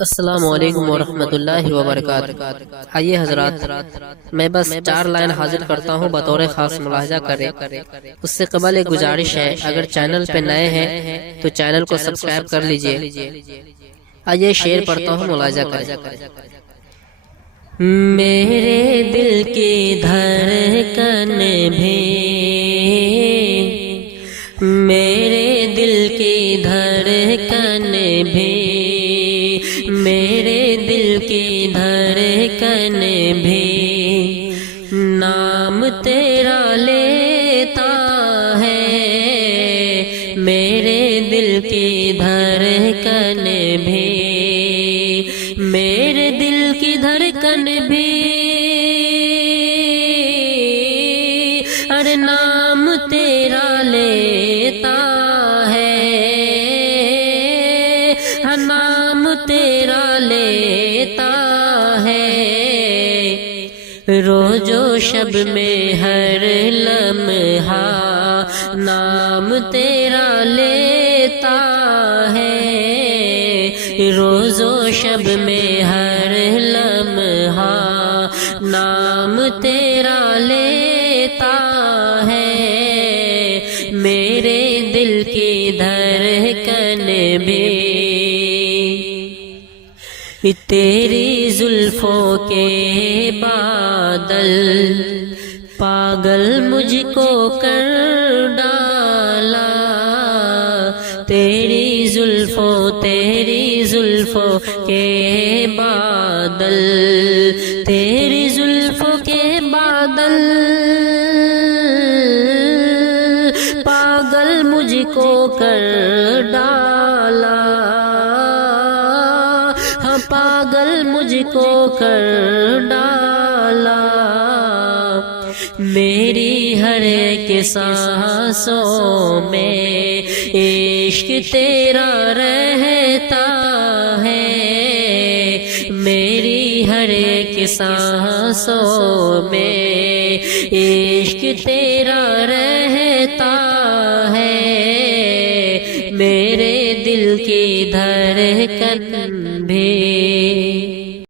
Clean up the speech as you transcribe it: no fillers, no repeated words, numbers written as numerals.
السلام علیکم ورحمۃ اللہ وبرکاتہ۔ آئیے حضرات، میں بس 4 لائن حاضر کرتا ہوں بطور خاص ملاحظہ کریں۔ اس سے قبل ایک گزارش ہے، اگر چینل پہ نئے ہیں تو چینل کو سبسکرائب کر لیجئے۔ آئیے شعر پڑھتا ہوں، ملاحظہ کریں۔ میرے دل کی دھڑکن بھی، میرے دل کی دھڑکن بھی، میرے دل کی دھڑکن بھی نام تیرا لیتا ہے۔ میرے دل کی دھڑکن بھی، میرے دل کی دھڑکن بھی، ارے نام تیرا لیتا ہے، نام تیرا لیتا ہے۔ روز و شب میں ہر لمحہ نام تیرا لیتا ہے۔ روز و شب میں ہر لمحہ نام تیرا لیتا ہے۔ میرے دل کی دھڑکن بھی، تیری زلفوں کے بادل پاگل مجھ کو کر ڈالا۔ تیری زلفوں کے بادل، تیری زلفوں کے بادل پاگل مجھ کو کر ڈالا، پاگل مجھ کو کر ڈالا۔ میری ہر ایک سانسوں میں عشق تیرا رہتا ہے۔ میری ہر ایک سانسوں میں عشق تیرا رہتا